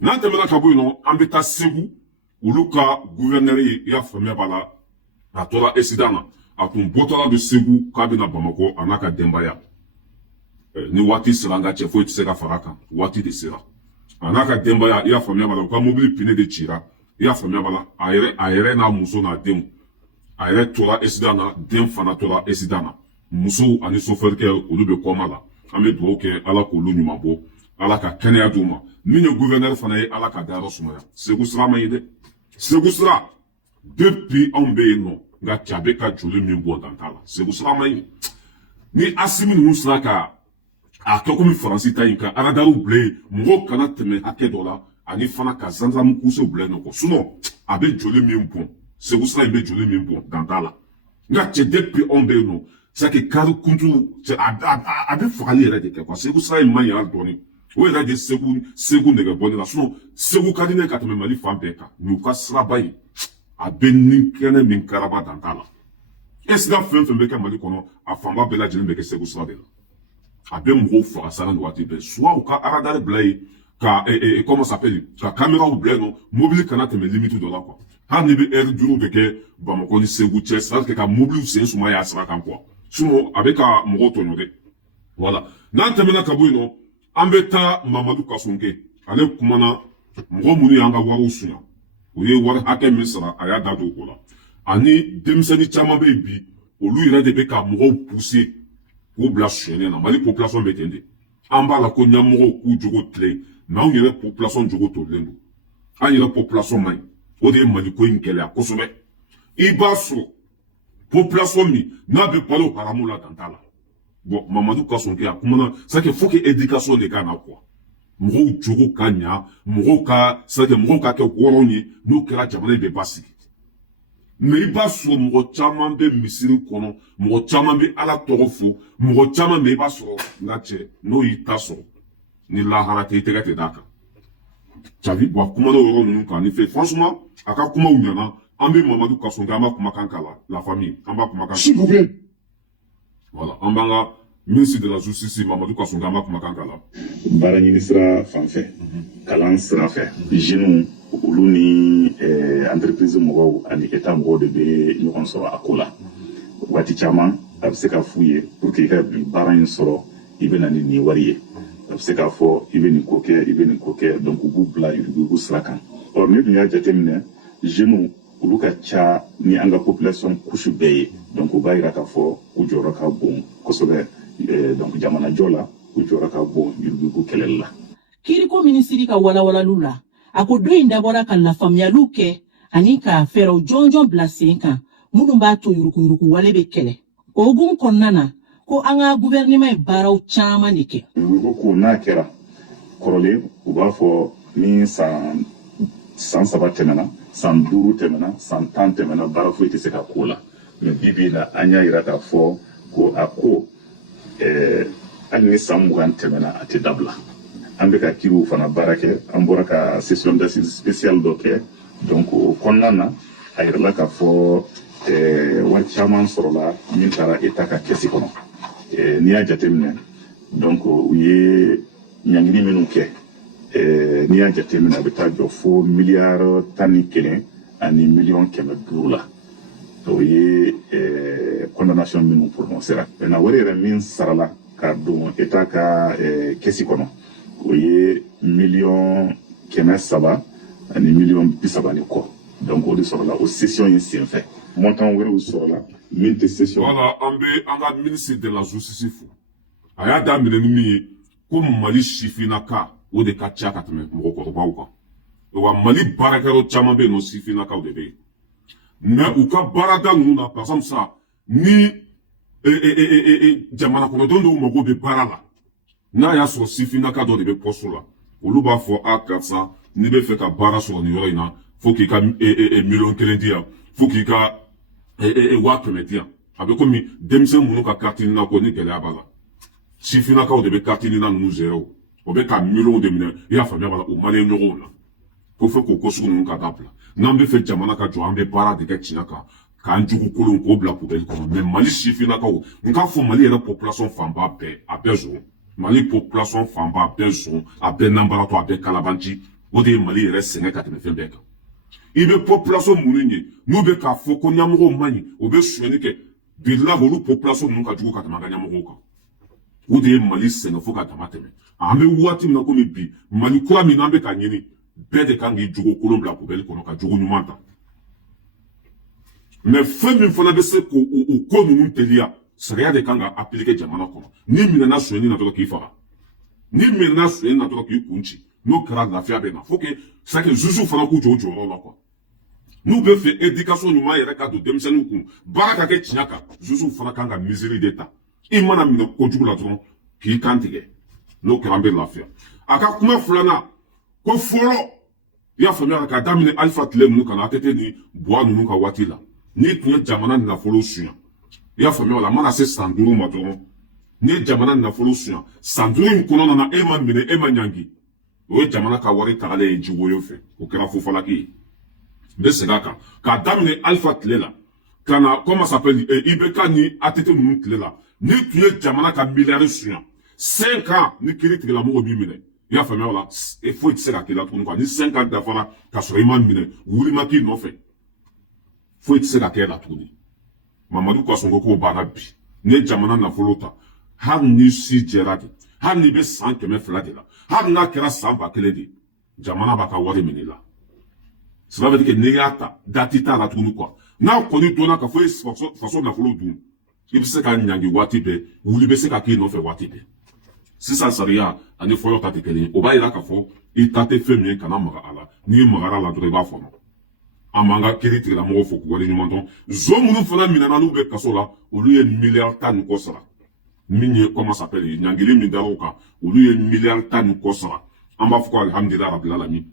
N'an tɛmɛna ka bɔ yen nɔ an bɛ taa Segu olu ka gouverneur i y'a faamuya b'a la a tora accident na a tun bɔtɔla don Segu k'a bɛna Bamakɔ a n'a ka denbaya ni waati sera an ka cɛ foyi tɛ se ka far'a kan waati de sera a n'a ka denbaya i y'a faamuya b'a la u ka mobili pine de cira i y'a faamuya b'a la a yɛrɛ n'a muso n'a denw a yɛrɛ tora accident na den fana tora accident na musow ani chauffeur kɛ olu bɛ kɔma la an bɛ dugawu kɛ ala k'olu ɲuman bɔ ala ka kɛnɛya d'u ma min ye gouverneur fana ye ala ka dayɔrɔ sumaya Segu sira man ɲi dɛ Segu sira depuis anw bɛ yen nɔ nka cɛ a bɛ ka joli min bɔ dan t'a la Segu sira man ɲi ni Asimi ninnu sera ka a kɛ komi Faransi ta in ka radariw bila yen mɔgɔw kana tɛmɛ hakɛ dɔ la ani fana ka zanzaramu kusew bila yen nɔ sinon a bɛ joli min bɔn Segu sira in bɛ joli min bɔn dan t'a la nka cɛ depuis anw bɛ yen nɔ c'est que kari kuntu a bɛ fagali yɛrɛ de kɛ quoi Segu sira in man ɲi hali dɔɔni o yɛrɛ de Segu nɛgɛ bɔli la sinon Segu ka di ne ka tɛmɛ Mali fan bɛɛ kan mais u ka siraba in a bɛ ni kɛnɛ min karaba dan t'a la accident fɛn fɛn bɛ kɛ Mali kɔnɔ a fanba bɛɛ lajɛlen bɛ kɛ Segu sira de la a bɛ mɔgɔw faga sanga ni waati bɛɛ soit u ka radar bila yen ka comment ça s'appelle ka caméraw bila yen nɔ mobili kana tɛmɛ limite dɔ la quoi hali ni bɛ heure 5 de kɛ Bamakɔ ni Segu cɛ c'est à dire ka mobiliw sen sumaya a sira kan quoi sinon a bɛ ka mɔgɔw tɔɲɔ dɛ voilà n'an tɛmɛna ka bɔ yen nɔ an bɛ taa Mamadu Kasonke ale kumana mɔgɔ minnu y'an ka wariw suɲa u ye wari hakɛ min sara a y'a da don o la ani denmisɛnnin caman bɛ yen bi olu yɛrɛ de bɛ ka mɔgɔw pousser k'u bila suɲɛni na Mali population bɛ ten de an b'a la ko ɲɛmɔgɔw k'u jogo tilen mais anw yɛrɛ population jogo tolen don an yɛrɛ population man ɲi o de ye Mali ko in gɛlɛya kosɛbɛ i b'a sɔrɔ population min n'a bɛ balo haramu la dan t'a la bon Mamadu Kasonke a kumana c'est que faut que éducation de ka na quoi mɔgɔw jogo ka ɲa mɔgɔw ka c'est que mɔgɔw ka kɛ wɔrɔn ye n'o kɛra jamana in bɛ basigi mais i b'a sɔrɔ mɔgɔ caman bɛ misiri kɔnɔ mɔgɔ caman bɛ ala tɔgɔ fo mɔgɔ caman bɛ i b'a sɔrɔ n ka cɛ n'o y'i ta sɔrɔ ni lahara tɛ i tɛgɛ tɛ d'a kan cavi bɔn a kumana o yɔrɔ ninnu kan ni fɛ franchement a ka kumaw ɲana an bɛ Mamadu Kasonke an b'a kumakan k'a la famille an b'a kumakan s'il vous plaît voilà an b'an ka ministre de la justice Mamadu Kasonke an b'a kumakan k'a la baara ɲini sira fan fɛ kalan sira fɛ jeunes olu ni entreprise mɔgɔw ani état mɔgɔw de bɛ ɲɔgɔn sɔrɔ a ko la waati caman a bɛ se ka f'u ye pour que i ka baara in sɔrɔ i bɛ na ni nin wari ye a bɛ se k'a fɔ i bɛ nin ko kɛ i bɛ nin ko kɛ donc u b'u bila yurugu sira kan ɔ ne dun y'a jateminɛ jeunes olu ka ca ni an ka population couche bɛɛ ye donc u b'a yira k'a fɔ u jɔyɔrɔ ka bon kosɛbɛ donc jamana jɔ la u jɔyɔrɔ ka bon yurugu kɛlɛli la. Kiiriko minisiri ka walawalalu la a ko do in dabɔra ka lafaamuyaliw kɛ ani ka fɛɛrɛw jɔnjɔn bila sen kan minnu b'a to yuruguyurugu wale bɛ kɛlɛ o hukumu kɔnɔna na ko an ka gouvernement ye baaraw caman de kɛ. Yurugu ko n'a kɛra kɔrɔlen u b'a fɔ ni san 3 tɛmɛna san 5 tɛmɛna san 10 tɛmɛna baara foyi tɛ se ka k'o la mais bi bi in na an y'a yira k'a fɔ ko a ko hali ni san 20 tɛmɛna a tɛ dabila an bɛ ka kiiriw fana baara kɛ an bɔra ka session d'assises spéciale dɔ kɛ donc o kɔnɔna na a yirala k'a fɔ wari caman sɔrɔla min taara état ka kɛsi kɔnɔ n'i y'a jateminɛ donc u ye ɲangini minnu kɛ n'i y'a jateminɛ a bɛ taa jɔ fo miliyari 11 ani miliyɔn 500 la o ye condamnation minnu prononcera maintenant wari yɛrɛ min sarala ka don état ka kɛsi kɔnɔ o ye miliyɔn 300 ani miliyɔn 30 ni kɔ donc o de sɔrɔla o session in senfɛ montant wɛrɛw sɔrɔla min tɛ session. voilà an bɛ an ka ministre de la justice fo a y'a daminɛ ni min ye ko Mali sifinnaka o de ka ca ka tɛmɛ mɔgɔkɔrɔbaw kan wa Mali baarakɛyɔrɔ caman bɛ yen nɔ sifinnakaw de bɛ yen mais u ka baarada ninnu na par exemple sa ni jamana kɔnɔdenw dɔw mago bɛ baara la n'a y'a sɔrɔ sifinnaka dɔ de bɛ poste la olu b'a fɔ a karisa n'i bɛ fɛ ka baara sɔrɔ nin yɔrɔ in na fo k'i ka miliyɔn 1 di yan fo k'i ka 100,000 di yan a bɛ komi denmisɛn minnu ka carte ɲini ko ni gɛlɛya b'a la sifinnakaw de bɛ carte ɲini ninnu zɛrɛ o bɛ ka miliyɔnw de minɛ i y'a faamuya b'a la o maliyɛn ɲɔgɔnw la ko fo k'o ko sugu ninnu ka dabila n'an bɛ fɛ jamana ka jɔ an bɛ baara de kɛ tiɲɛ kan k'an jugu kolon k'o bila poubelle kɔnɔ mais Mali sifinnakaw n k'a fɔ Mali yɛrɛ population fanba bɛɛ a bɛɛ zon Mali population fanba a bɛɛ zon a bɛɛ nanbaratɔ a bɛɛ kalabanci o de ye Mali yɛrɛ sɛgɛn ka tɛmɛ fɛn bɛɛ kan. I bɛ population minnu ye n'u bɛ k'a fɔ ko ɲɛmɔgɔw man ɲi o bɛ sonyɛli kɛ bilahi olu population ninnu ka jugu ka tɛmɛ an ka ɲɛmɔgɔw kan. O de ye Mali sɛgɛn fo ka dama tɛmɛ. An bɛ waati min na komi bi Mali kura min n'an bɛ ka ɲini bɛɛ de kan k'i jogo kolon bila poubelle kɔnɔ ka jogo ɲuman ta. Mais fɛn min fana bɛ se k'o ko ninnu teliya sariya de kan ka appliquer jamana kɔnɔ. Ni minɛna sonyɛli na dɔrɔn k'i faga. Ni minɛna sonyɛli na dɔrɔn k'i kun ci. N'o kɛra lafiya bɛ na. Faut que c'est que juge fana k'u jɔ o jɔyɔrɔ la quoi. N'u bɛ fɛ éducation ɲuman yɛrɛ ka don denmisɛnninw kun baara ka kɛ tiɲɛ kan juge fana kan ka misiri de ta. I mana minɛ kojugu la dɔrɔn k'i kan tigɛ. N'o kɛra an bɛ lafiya. A ka kuma filanan ko fɔlɔ i y'a faamuya ka daminɛ Alifa tile ninnu kana ATT ni Buwa ninnu ka waati la. N'i tun ye jamana nafolo suɲɛ i y'a faamuya la mana se san 5 ma dɔrɔn n'i ye jamana nafolo suɲɛ san 5 in kɔnɔna na e ma minɛ e ma ɲangi o ye jamana ka wari tagalen ye jiwoyo fɛ o kɛra fofalaki ye. N bɛ segin a kan k'a daminɛ Alifa tile la ka na comment s'appelle IBK ni ATT ninnu tile la n'i tun ye jamana ka miliyari suɲɛ 5 ans ni kiiri tigilamɔgɔ b'i minɛ i y'a faamuya la foyi tɛ se ka k'i la tuguni quoi ni 5 ans dafara k'a sɔrɔ i ma minɛ wuli ma k'i nɔfɛ foyi tɛ se ka kɛ la tuguni. Mamadu Kasongo k'o banna bi n'i ye jamana nafolo ta hali ni si jɛra de hali n'i bɛ san 200 de la hali n'a kɛra san 1000 de jamana b'a ka wari minɛ i la. Cela veut dire que n'i y'a ta date t'a la tuguni quoi. N'a kɔni donna ka fɔ i faso nafolo dun i bɛ se ka ɲangi waati bɛɛ wuli bɛ se ka k'i nɔfɛ waati bɛɛ. Sisan sariya ani fɔlɔ ta tɛ kelen ye o b'a yira k'a fɔ i ta tɛ fɛn min ye kana maga a la n'i magara la dɔrɔn i b'a fɔnɔ. An b'an ka kiiri tigilamɔgɔw fo k'u waleɲuman dɔn zo minnu fana minɛna n'u bɛ kaso la olu ye miliyari 10 ni kɔ sara min ye comment s'appelle ɲangili min dar'o kan olu ye miliyari 10 ni kɔ sara an b'a fɔ ko alihamudulila rabil alamin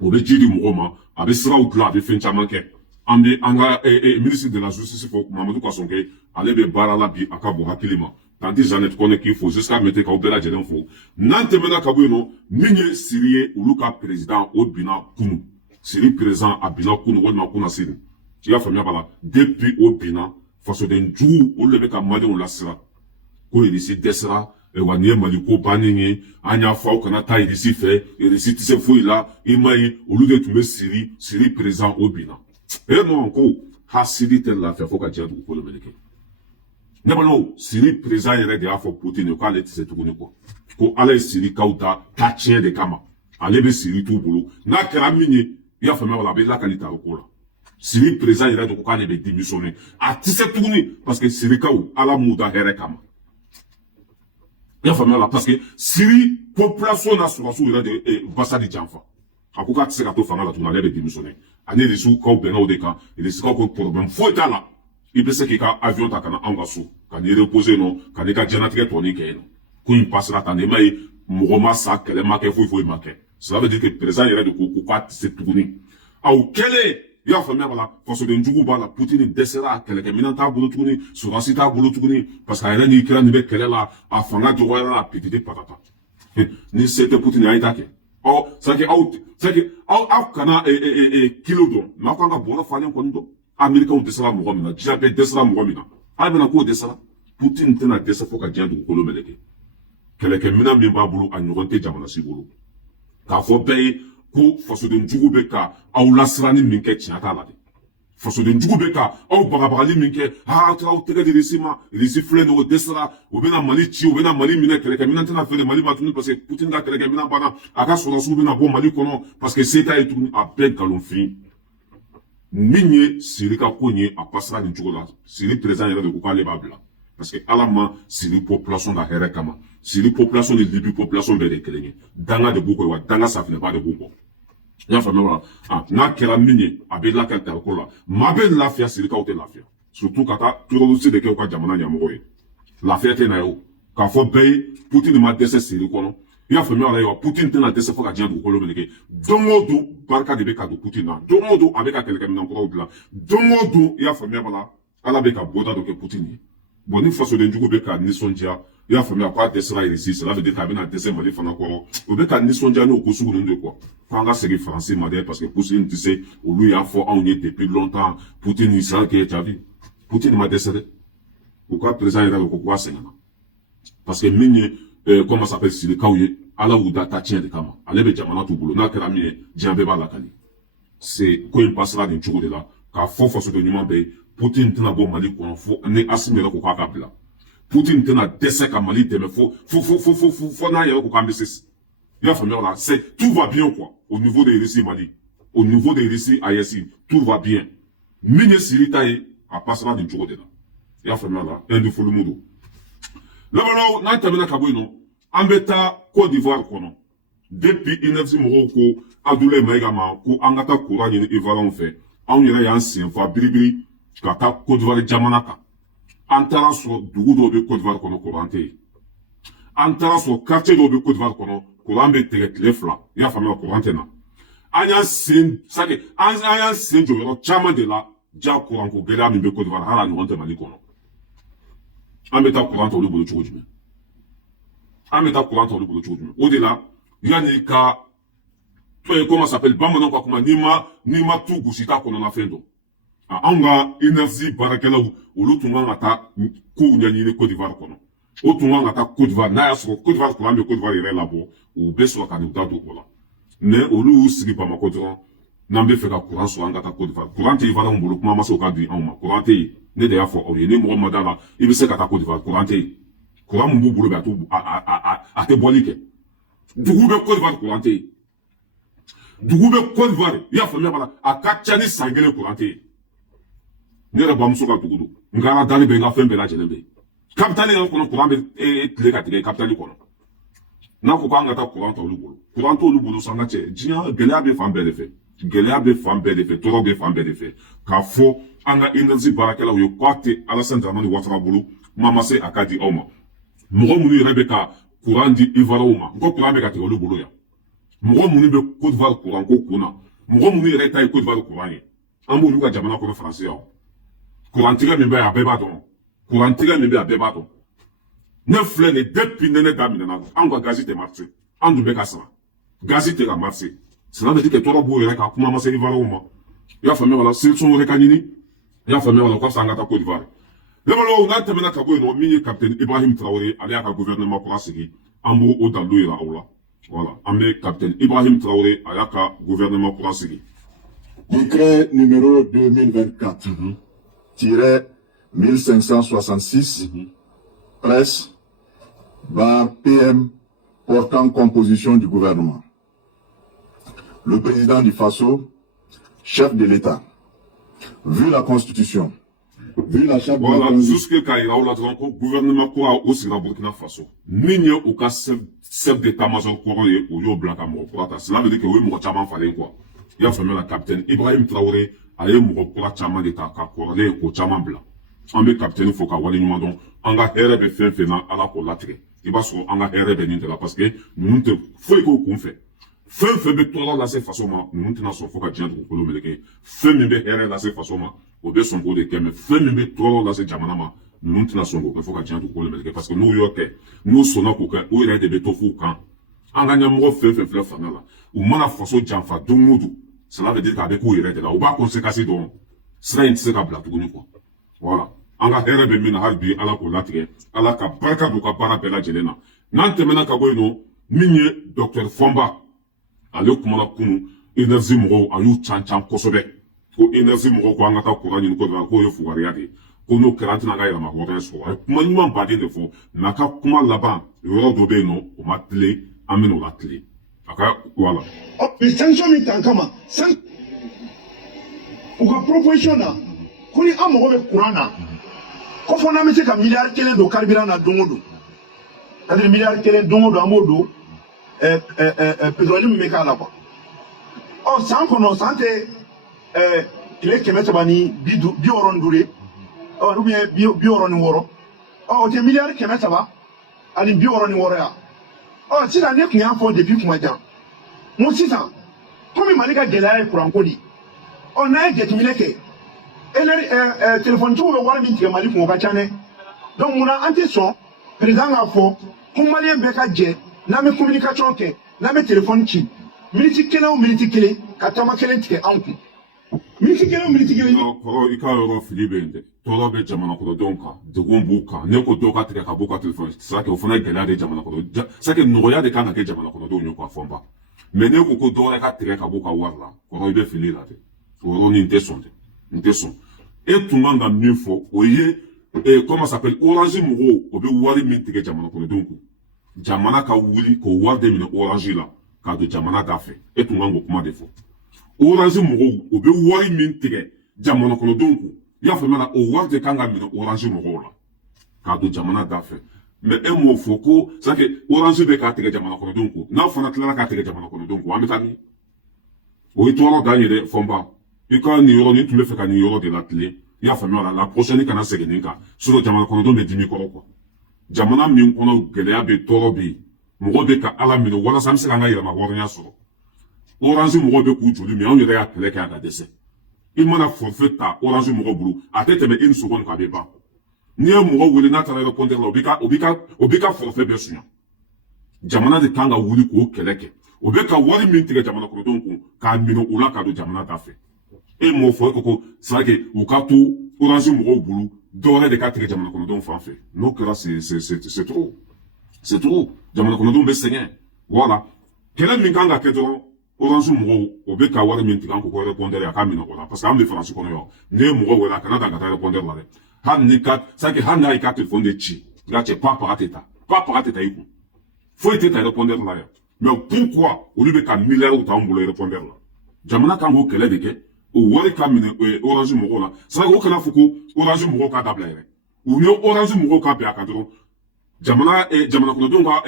o bɛ ji di mɔgɔw ma a bɛ siraw dilan a bɛ fɛn caman kɛ an bɛ an ka ministre de la justice fɔ Mamadu Kasongo ale bɛ baara la bi a ka bon hakili ma tanti Jeannette Kone k'i fo jusqu'à mɛte k'aw bɛɛ lajɛlen fo n'an tɛmɛna ka bɔ yen nɔ min ye Siri ye olu ka président o binna kunu Siri président a binna kunu walima kuna sini i y'a faamuya b'a la depuis o binna fasoden jugu olu de bɛ ka maliyɛnw lasira ko irisi dɛsɛra wa nin ye Mali ko bannen ye an y'a fɔ aw kana taa irisi fɛ irisi tɛ se foyi la i ma ye olu de tun bɛ Siri président o binna non ko ha Siri tɛ lafiya fo ka diɲɛ dugukolo meleke ne balimaw Siri président yɛrɛ de y'a fɔ Poutine k'ale tɛ se tuguni kɔ ko ala ye Siri kaw ta tiɲɛ de kama ale bɛ Siri t'u bolo n'a kɛra min ye i y'a faamuya wala a bɛ lakali ta o ko la Siri président yɛrɛ de ko k'ale bɛ démissionner a tɛ se tuguni parce que Siri kaw ala m'u da hɛrɛ kama i y'a faamuya la parce que Siri population n'a sɔrɔsiw yɛrɛ de basa di janfa a ko k'a tɛ se ka to fanga la tuguni ale bɛ démissionner ani irisiw kaw bɛnna o de kan irisi kaw ko problème foyi t'a la i bɛ se k'i ka avion ta ka na anw ka so ka n'i reposer yen nɔ ka n'i ka diɲɛlatigɛ tɔ kɛ yen nɔ ko in passera tan de ma ye mɔgɔ ma sa kɛlɛ ma kɛ foyi ma kɛ cela veut dire que président yɛrɛ de ko k'a tɛ se tuguni aw kɛlen i y'a faamuya wala fasoden jugu b'a la Poutine dɛsɛra kɛlɛkɛminɛn t'a bolo tuguni sɔrɔdasi t'a bolo tuguni parce que a yɛrɛ n'i kɛra nin bɛ kɛlɛ la a fanga dɔgɔyara la pititi patata ni se tɛ Poutine a ye ta kɛ aw kana kilo dɔn mais aw kan ka bɔrɔ falen kɔni dɔn Américains dɛsɛra mɔgɔ min na diɲɛ bɛɛ dɛsɛra mɔgɔ min na a bɛna k'o dɛsɛra Poutine tɛna dɛsɛ fo ka diɲɛ dugukolo meleke kɛlɛkɛminɛn min b'a bolo a ɲɔgɔn tɛ jamana si bolo k'a fɔ bɛɛ ye ko fasoden jugu bɛ ka aw lasirani min kɛ tiɲɛ t'a la de fasoden jugu bɛ ka aw bagabagali min kɛ aw tɛgɛ di irisi ma irisi filɛ nin o dɛsɛra u bɛna Mali ci u bɛna Mali minɛ kɛlɛkɛminɛn tɛna feere Mali ma tuguni parce que Poutine ka kɛlɛkɛminɛn banna a ka sɔrɔdasiw bɛna bɔ Mali kɔnɔ parce que se t'a ye tuguni a bɛɛ nkalonfin min ye Siri ka ko ye a passera nin cogo la Siri président yɛrɛ de ko k'ale b'a bila parce que ala ma Siri population ka hɛrɛ kama Siri population ni Libi population bɛɛ de kelen ye danga de b'u kɔ wa danga safinɛba de b'u kɔ i y'a faamuya wa n'a kɛra min ye a bɛ lakali ta ko la maa bɛ lafiya Sirikaw tɛ lafiya surtout ka taa terroriste de kɛ u ka jamana ɲɛmɔgɔ ye lafiya tɛ na ye o k'a fɔ bɛɛ ye Poutine ma dɛsɛ Siri kɔnɔ i y'a faamuya la wa Poutine tɛna dɛsɛ fo ka diɲɛ dugukolo meleke don o don barika de bɛ ka don Poutine na don o don a bɛ ka kɛlɛkɛminɛn kuraw dilan don o don i y'a faamuya bala ala bɛ ka bɔda dɔ kɛ Poutine ye bon ni fasoden jugu bɛ ka nisɔndiya i y'a faamuya k'a dɛsɛra irisi cela veut dire k'a bɛna dɛsɛ Mali fana kɔrɔ u bɛ ka nisɔndiya n'o ko sugu ninnu de quoi f'an ka segin Faransi ma dɛ parce que Poutine tɛ se olu y'a fɔ anw ye depuis longtemps Poutine Israël k'e t'as vu Poutine ma dɛsɛ dɛ u ka président yɛrɛ ko k'a sɛgɛnna parce que min ye comment s'appelle Sirikaw ye ala wuda ta tiɲɛ de kama ale bɛ jamana t'u bolo n'a kɛra min ye diɲɛ bɛɛ b'a lakali c'est ko in passera nin cogo de la k'a fɔ fasoden ɲuman bɛɛ ye Poutine tɛna bɔ Mali kɔnɔ fo ni Assimi yɛrɛ ko k'a ka bila Poutine tɛna dɛsɛ ka Mali dɛmɛ fo n'a yɛrɛ ko k'an bɛ se i y'a faamuya o la c'est tout va bien quoi au niveau des Russie Mali au niveau des Russie AES tout va bien min ye Siri ta ye a passera nin cogo de la i y'a faamuya o la un de foli mu don laban n'an tɛmɛna ka bɔ yen nɔ an bɛ taa Côte d'Ivoire kɔnɔ depuis INEFS mɔgɔw ko Abdoulaye Maïga ma ko an ka taa courant ɲini Ivoirien fɛ anw yɛrɛ y'an sen fa biribiri ka taa Côte d'Ivoire jamana kan an taara sɔrɔ dugu dɔw bɛ Côte d'Ivoire kɔnɔ courant tɛ yen an taara sɔrɔ quartier dɔw bɛ Côte d'Ivoire kɔnɔ courant bɛ tigɛ tile 2 i y'a faamuya courant tɛ na an y'an sen jɔ yɔrɔ caman de la ja courant ko gɛlɛya min bɛ Côte d'Ivoire hali a ɲɔgɔn tɛ Mali kɔnɔ an bɛ taa courant ta olu bolo cogo jumɛn an bɛ taa courant ta olu bolo cogo jumɛn o de la yanni ka comment ça s'appelle bamananw ka kuma n'i ma tu gosi ta kɔnɔna fɛn dɔn anw ka INEFS baarakɛlaw olu tun kan ka taa kow ɲɛɲini Côte d'Ivoire kɔnɔ o tun kan ka taa Côte d'Ivoire n'a y'a sɔrɔ Côte d'Ivoire courant bɛ Côte d'Ivoire yɛrɛ labɔ u bɛ sɔrɔ ka n'u da don o la mais olu y'u sigi Bamako dɔrɔn n'an bɛ fɛ ka courant sɔrɔ an ka taa Côte d'Ivoire courant tɛ Ivoirien bolo kuma ma se o ka di anw ma courant tɛ yen ne de y'a fɔ aw ye ni mɔgɔ ma da la i bɛ se ka taa Côte d'Ivoire courant tɛ yen courant mun b'u bolo bɛ a tɛ bɔli kɛ dugu bɛ Côte d'Ivoire courant tɛ yen dugu bɛ Côte d'Ivoire i y'a faamuya bala a ka ca ni san kelen courant tɛ yen ne yɛrɛ bamuso ka dugu don n ka dali bɛ n ka fɛn bɛɛ lajɛlen bɛ yen kapitali yɛrɛ kɔnɔ courant bɛ tile ka tigɛ kapitali kɔnɔ n'a ko k'an ka taa courant ta olu bolo courant t'olu bolo san ka cɛ diɲɛ gɛlɛya bɛ fan bɛɛ de fɛ gɛlɛya bɛ fan bɛɛ de fɛ tɔɔrɔ bɛ fan bɛɛ de fɛ k'a fɔ an ka INEFS baarakɛlaw ye k'a tɛ Alassane Dramane Ouattara bolo kuma ma se a ka di aw ma mɔgɔ minnu yɛrɛ bɛ ka courant di Ivoirien ma ko courant bɛ ka tigɛ olu bolo yan mɔgɔ minnu bɛ Côte d'Ivoire courant ko kunna mɔgɔ minnu yɛrɛ ta ye Côte d'Ivoire courant ye an b'olu ka jamana kɔnɔ faransi yan courant tigɛ min bɛ yen a bɛɛ b'a dɔn courant tigɛ min bɛ yen a bɛɛ b'a dɔn ne filɛ nin depuis nɛnɛ daminɛna an ka gazi tɛ marché an dun bɛ ka sara gazi tɛ ka marché cela veut dire que tɔɔrɔ b'o yɛrɛ kan kuma ma se Ivoirien ma i y'a faamuya wala solution wɛrɛ ka ɲini i y'a faamuya wala o ka fisa an ka taa Côte d'Ivoire lebalo n'a tɛmɛna ka bɔ yen nɔ min ye capitaine Ibrahim Traoré ale y'a ka gouvernement kura sigi an b'o o dalilu yira aw la voilà an bɛ capitaine Ibrahim Traoré a y'a ka gouvernement kura sigi décret numéro 2024-1566 presse bar PM portant composition du gouvernement. Le président du FASO, chef de l'État, vu la Constitution, vu la charte voilà, jusque k'a yira aw la dɔrɔn ko gouvernement kura o sigira Burkina Faso min ye u ka chef d'état-major kɔrɔ ye o y'o bila ka mɔgɔ kura ta cela veut dire que o ye mɔgɔ caman falen quoi i y'a faamuya la capitaine Ibrahim Traoré a ye mɔgɔ kura caman de ta ka kɔrɔlen ye ko caman bila an bɛ capitaine fo ka waleɲuman dɔn an ka hɛrɛ bɛ fɛn fɛn na ala k'o latigɛ i b'a sɔrɔ an ka hɛrɛ bɛ nin de la parce que ninnu tɛ foyi k'o kun fɛ fɛn fɛn bɛ tɔɔrɔ lase faso ma ninnu tɛna sɔn fo ka diɲɛ dugukolo meleke fɛn min bɛ hɛrɛ lase faso ma o bɛ sɔn k'o de kɛ mɛ fɛn min bɛ tɔɔrɔ lase jamana ma ninnu tɛna sɔn k'o kɛ fo ka diɲɛ dugukolo meleke parce que n'u y'o kɛ n'u sɔnna k'o kɛ o yɛrɛ de bɛ to f'u kan an ka ɲɛmɔgɔ fɛn fɛn filɛ fanga la u mana faso janfa don o don cela veut dire k'a bɛ k'u yɛrɛ de la u b'a conséquence dɔn sira in tɛ se ka bila tuguni quoi voilà an ka hɛrɛ bɛ min na hali bi ala k'o latigɛ ala ka barika don ka baara bɛɛ lajɛlen na n'an tɛmɛna ka bɔ yen nɔ min ye docteur Fɔnba ale kumana kunun INEFS mɔgɔw a y'u can kosɛbɛ ko INEFS mɔgɔw ko an ka taa courant ɲini Côte d'Ivoire k'o ye fugariya de ye ko n'o kɛra an tɛna ka yɛlɛma hɔrɔnya sɔrɔ a ye kuma ɲuman baden de fɔ mɛ a ka kuma laban yɔrɔ dɔ bɛ yen nɔ o ma tile an bɛna o la tile a ka wala. ni sanction min t'an kama u ka proposition na ko ni an mago bɛ courant na ko fɔ n'an bɛ se ka miliyari 1 don carburant na don o don c'est-à-dire miliyari 1 don o don an b'o don pétrole min bɛ k'a la quoi ɔ san kɔnɔ san tɛ tile 365 ye ou bien 66 o tɛ miliyari 300 ani 66 ya sisan ne tun y'a fɔ depuis kuma jan n ko sisan komi Mali ka gɛlɛya ye courant ko de n'a ye jateminɛ kɛ téléphone tigiw bɛ wari min tigɛ Mali kun o ka ca dɛ donc munna an tɛ sɔn président k'a fɔ ko maliyɛn bɛɛ ka jɛ n'an bɛ communication kɛ n'an bɛ téléphone ci miniti 1 o miniti 1 ka taama 1 tigɛ anw kun miniti kelen kɔrɔ i ka yɔrɔ fili bɛ yen dɛ tɔɔrɔ bɛ jamana kɔnɔdenw kan degun b'u kan ne ko dɔw ka tigɛ ka bɔ ka telefɔni sake o fana ye gɛlɛya de jamana kɔnɔ sake nɔgɔya de kan ka kɛ jamana kɔnɔdenw ye k'a fɔ n ba mɛ ne ko ko dɔw yɛrɛ ka tigɛ ka bɔ ka wari la kɔrɔ i bɛ fili la dɛ o yɔrɔnin n tɛ sɔn dɛ n tɛ sɔn e tun kan ka min fɔ o ye comment ça s'appelle orange mɔgɔw o bɛ wari min tigɛ jamana kɔnɔdenw kun jamana ka wuli k'o wari de minɛ orange la k'a don jamana da fɛ e tun kan k'o kuma de fɔ orange mɔgɔw o bɛ wari min tigɛ jamana kɔnɔdenw kun i y'a faamuya o wari de kan ka minɛ orange mɔgɔw la k'a don jamana da fɛ mɛ e m'o fɔ ko sake orange bɛ k'a tigɛ jamana kɔnɔdenw kun n'a fana tilala k'a tigɛ jamana kɔnɔdenw kun an bɛ taa min o ye tɔɔrɔ dan ye dɛ fɔnba i ka nin yɔrɔ nin tun bɛ fɛ ka nin yɔrɔ de latilen i y'a faamuya la prochaine kana segin nin kan sinon jamana kɔnɔdenw bɛ dimi kɔrɔ quoi jamana min kɔnɔ gɛlɛya bɛ tɔɔrɔ bɛ yen mɔgɔ bɛ ka ala minɛ walasa an bɛ se k'an ka yɛlɛma wɔɔrɔnya sɔrɔ orange mɔgɔw bɛ k'u joli min anw yɛrɛ y'a kɛlɛ kɛ a ka dɛsɛ i mana forfait ta orange mɔgɔw bolo a tɛ tɛmɛ une seconde k'a bɛ ban n'i ye mɔgɔ wele n'a taara répondeur la o b'i ka forfait bɛɛ suɲɛ jamana de kan ka wuli k'o kɛlɛ kɛ o bɛ ka wari min tigɛ jamana kɔnɔdenw kun k'a minɛ o la k'a don jamana da fɛ e m'o fɔ ko sake u ka to orange mɔgɔw bolo dɔwɛrɛ de ka tigɛ jamana kɔnɔdenw fan fɛ n'o kɛra c'est trop jamana kɔnɔdenw bɛ sɛgɛn voilà kɛlɛ min kan ka kɛ dɔrɔn orange mɔgɔw o bɛ ka wari min tigɛ an ko répondeur a k'a minɛ o la parce que an bɛ faransi kɔnɔ yan ne ye mɔgɔ wele a kana dan ka taa répondeur la dɛ hali ni ka sake hali n'a y'i ka telefɔni de ci i ka cɛ papaga tɛ ta i kun foyi tɛ ta répondeur la yan mais pourquoi olu bɛ ka miliyariw ta anw bolo répondeur la jamana kan k'o kɛlɛ de kɛ o wari ka minɛ orange mɔgɔw la sake o kana fɔ ko orange mɔgɔw ka dabila yɛrɛ u ni orange mɔgɔw ka bɛn a kan dɔrɔn jamana kɔnɔdenw ka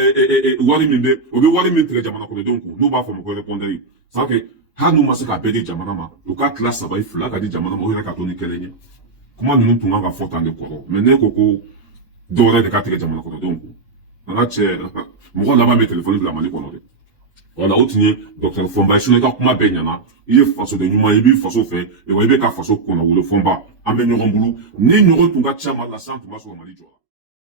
wari min bɛ o bɛ wari min tigɛ jamana kɔnɔdenw kun n'u b'a fɔ ma ko répondeur ye sake hali n'u ma se k'a bɛɛ di jamana ma u ka tila saba ye fila ka di jamana ma o yɛrɛ ka to ni kelen ye kuma ninnu tun kan ka fɔ tan de kɔrɔ mɛ ne ko ko dɔwɛrɛ de ka tigɛ jamana kɔnɔdenw kun an ka cɛ mɔgɔ laban bɛ telefɔni bila mali kɔnɔ dɛ wala o tun ye docteur Fɔnba ye i ka kuma bɛɛ ɲɛna i ye fasoden ɲuman ye i b'i faso fɛ wa i bɛ ka faso kɔnɔ wolo Fɔnba an bɛ ɲɔgɔn bolo ni ɲɔgɔn tun ka ca mali la san tun b'a sɔrɔ mali jɔra